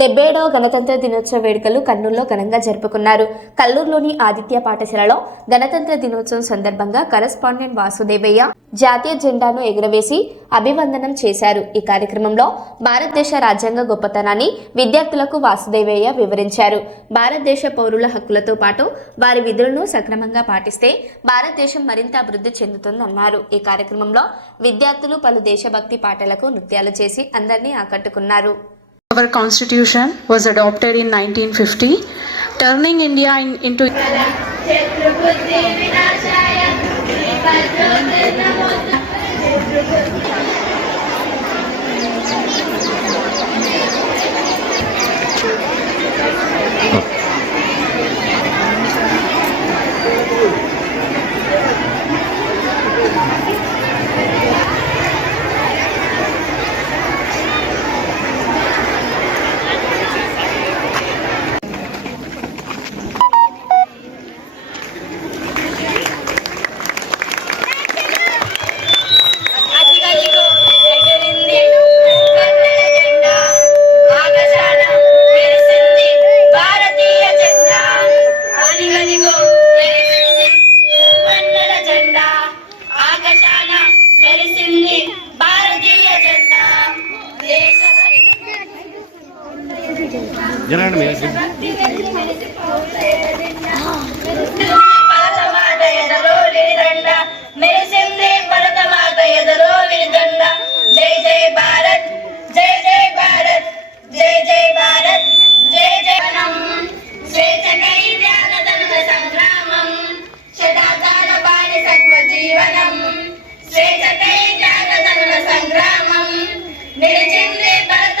డెబ్బై గణతంత్ర దినోత్సవ వేడుకలు కర్నూలులో ఘనంగా జరుపుకున్నారు. కల్లూరులోని ఆదిత్య పాఠశాలలో గణతంత్ర దినోత్సవం సందర్భంగా కరస్పాండెంట్ వాసుదేవయ్య జాతీయ జెండాను ఎగురవేసి అభివందనం చేశారు. ఈ కార్యక్రమంలో భారతదేశ రాజ్యాంగ గొప్పతనాన్ని విద్యార్థులకు వాసుదేవయ్య వివరించారు. భారతదేశ పౌరుల హక్కులతో పాటు వారి విధులను సక్రమంగా పాటిస్తే భారతదేశం మరింత అభివృద్ధి చెందుతుందన్నారు. ఈ కార్యక్రమంలో విద్యార్థులు పలు దేశభక్తి పాటలకు నృత్యాలు చేసి అందరినీ ఆకట్టుకున్నారు. Our constitution was adopted in 1950, turning India in, into జరగండి మీరు. జై జై భారత్ జై జై భారత్ జై జై భారత్ జై జగనం స్వేచ్ఛకై త్యాగతనుల సంగ్రామం శతాబ్దాల బానిసత్వ జీవనం స్వేచ్ఛకై త్యాగతనుల సంగ్రామం నిలిచింది భరత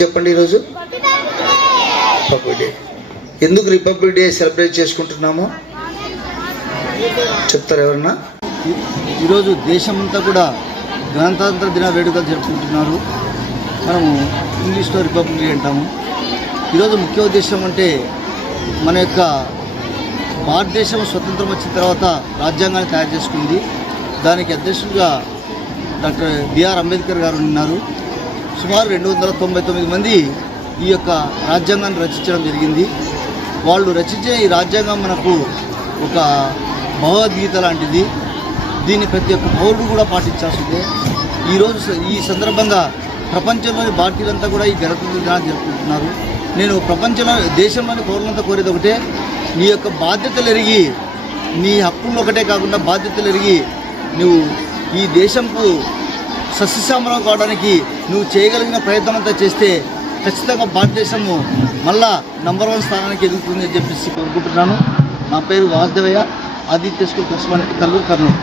చెప్పండి ఈరోజు. రిపబ్లిక్ డే ఎందుకు రిపబ్లిక్ డే సెలబ్రేట్ చేసుకుంటున్నాము? చెప్తారు ఎవరన్నా? ఈరోజు దేశమంతా కూడా గణతంత్ర దిన వేడుకలు జరుపుకుంటున్నారు. మనము ఇంగ్లీష్లో రిపబ్లిక్ డే అంటాము. ఈరోజు ముఖ్య ఉద్దేశం అంటే మన యొక్క భారతదేశం స్వతంత్రం వచ్చిన తర్వాత రాజ్యాంగాన్ని తయారు చేసుకుంది. దానికి అధ్యక్షుడిగా డాక్టర్ బిఆర్ అంబేద్కర్ గారు ఉన్నారు. సుమారు రెండు వందల తొంభై తొమ్మిది మంది ఈ యొక్క రాజ్యాంగాన్ని రచించడం జరిగింది. వాళ్ళు రచించే ఈ రాజ్యాంగం మనకు ఒక భగవద్గీత లాంటిది. దీన్ని ప్రతి ఒక్క పౌరుడు కూడా పాటించాల్సిందే. ఈరోజు ఈ సందర్భంగా ప్రపంచంలోని భారతీయులంతా కూడా ఈ గణతంత్ర దినాన్ని జరుపుకుంటున్నారు. నేను ప్రపంచంలో దేశంలోని పౌరులంతా కోరేది ఒకటే నీ యొక్క బాధ్యతలు ఎరిగి నీ హక్కులు ఒకటే కాకుండా బాధ్యతలు ఎరిగి నువ్వు ఈ దేశంకు సస్యశ్యామలం కావడానికి నువ్వు చేయగలిగిన ప్రయత్నం అంతా చేస్తే ఖచ్చితంగా భారతదేశము మళ్ళా నంబర్ వన్ స్థానానికి ఎదుగుతుంది అని చెప్పేసి కోరుకుంటున్నాను. నా పేరు వాసుదేవయ్య ఆదిత్య స్కూల్ కస్మాన్ కల్లూరు కర్నూలు.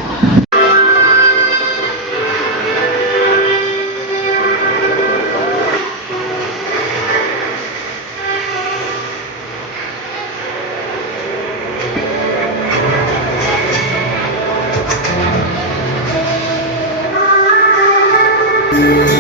看。